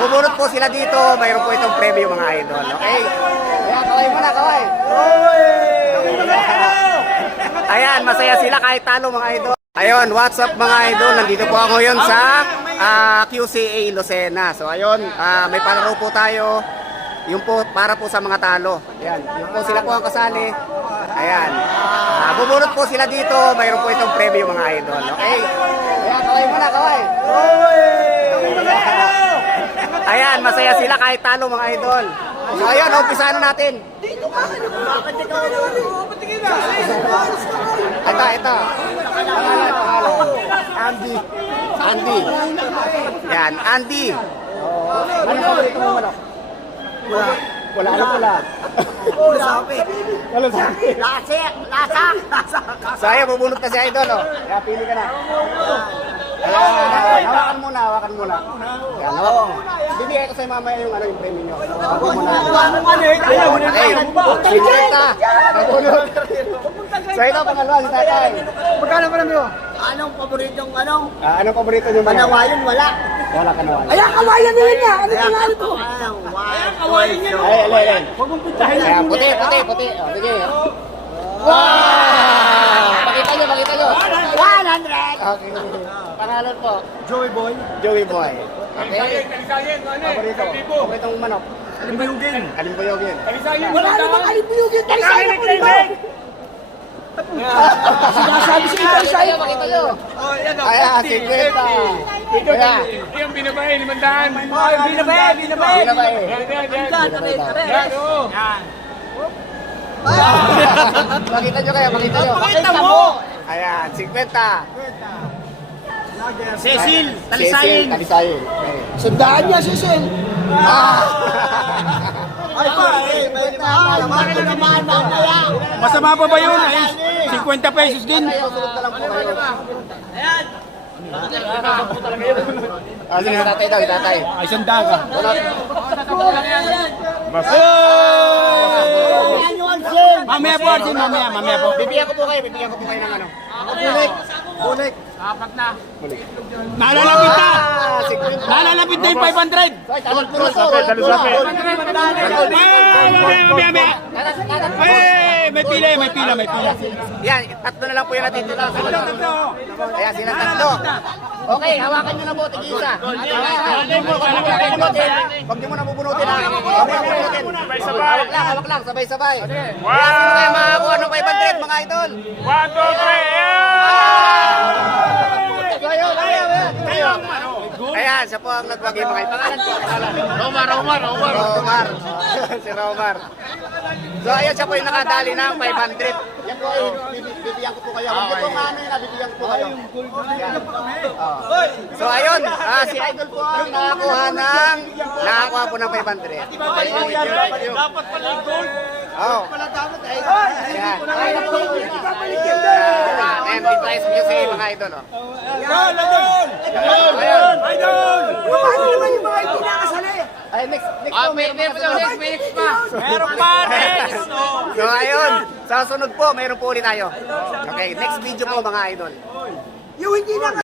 Bubunot po sila dito. Mayroon po itong premyo mga idol. Okay? Kaya kaway muna, kaway. Ayan, masaya sila kahit talo mga idol. Ayun, what's up mga idol? Nandito po ako ngayon sa QCA Lucena. So ayun, may palaro po tayo. Yung po, para po sa mga talo. Ayan, yung po sila po ang kasali. Ayan. Bubunot po sila dito. Mayroon po itong premyo mga idol. Okay? Kaya kaway muna, kaway. Ayan, masaya sila kahit talo mga idol. So ayun, umpisahan na natin. Ito. Andy. Yan, Andy. Ano paborito mo manok? Wala. Wala sabi. Lasa. So ayun, bubunot na si idol. Kaya pili ka na. Ayan, hawakan muna. Ayan, bibigay ko sa'yo mamaya yung yung premium nyo. Okay, bibigay ka. Nabunot. So ito, pangalawa si tatay. Magkano pa namin mo? Anong paboritong Anong paborito nyo? Panawayon? Wala. Wala ka nawayan. Ayan, kawayan nila niya. Ano yung lalo to? Ayan, kawayan niya. Ay. Huwag mong puntahin. Ayan, puti. O, sige. Wow! Pakita nyo. 100! Okay. Pangalan po? Joey Boy. Joey Boy. Okay. Paborito. Paboritong manok. Alimbuyugin. Wala namang alimbuyugin. Talisayan ako nito. Sinasabi sa ito, Talisayan. Pakita nyo. Ayan, 50. Ayan. Yung binabae, 500. Binabae. Yan, oo. Pakita nyo. Pakita mo. Ayan, 50. Cecil, Talisayan. Talisayin. Okay. Sandaan niya, Cecil. Ay, Masama pa ba yun? Ay, 50 pesos din. Sunod na lang po kayo. Sige, tatay. Ay, sanda ka. Mamaya po, Arjun. Mamaya po. Bibigyan ko po kayo ng ano. Bulik. Apat na. Nalalapit na. 50. Nalalapit na yung 500. May pila. Yan, tatlo na lang po yung natitira. Ayan, sila tatlo. Okay, hawakan nyo na po, tig-isa. Huwag nyo muna bubunutin. Hawak lang, sabay-sabay. Ayan, sino kayo makakuha ng 500 mga idol? 1, 2, 3. Ayan, siya po ang nagbagay mga idol. Pangalan po, Romar. Si Romar. So ayan, siya po yung nakadali ng 500. Yan po ay bibigyan ko po kayo. Huwag po nga bibigyan ko po kayo. Yan. So ayun, si Idol po ang nakakuha po ng 500. Dapat pala yung gold. Oh. Ayan. Empty price music mga idol. Idol! Paano naman yung mga hindi nakasali? Ay, next po, next pa. Meron pa, next! So ayun, sa sunod po, mayroon po ulit tayo. Okay, next video po mga idol. Yung hindi nakasali.